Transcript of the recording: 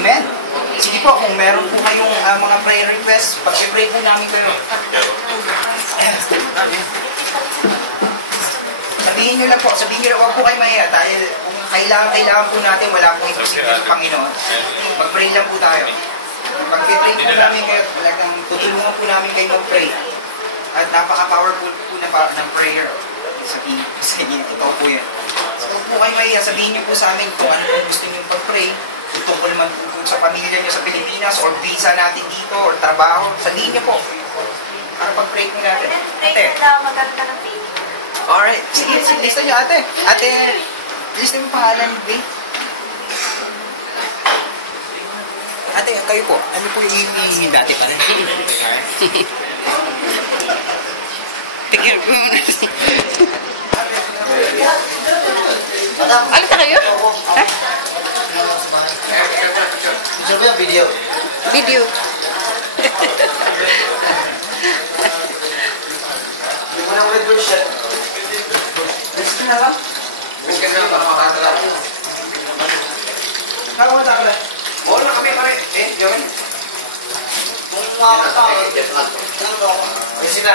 Amen. Sige po, kung meron po kayong mga prayer requests, pag-pray po namin kayo. Sabihin nyo lang po, huwag po kayo mahiya dahil kung kailangan po natin, wala po imposible sa Panginoon. Mag-pray lang po tayo. Pag-pray po namin kayo, talagang tutulungan po namin kayo mag-pray. At napaka-powerful po ng prayer. Sabihin po sa inyo, totoo po yan. So, huwag po kayo mahiya, sabihin nyo po sa amin kung ano po gusto nyo pag-pray. Tungkol man po sa pamilya nyo sa Pilipinas or visa natin dito or trabaho, sabihin nyo po. Para pag-pray po natin. Ate. Alright. Sige, lista nyo ate. Ate, lista mo pangalan, babe. Ate, kayo po. Ano po yung hihingi dati pa rin? Tigil po muna. Alita kayo? Ha? Video. Video. Hindi mo na ulit version. Gusto na lang? Gusto na lang, makakatala. Nakakamatala. Bawal na kami pare. Yun. Kung makakatala. Ayun sila.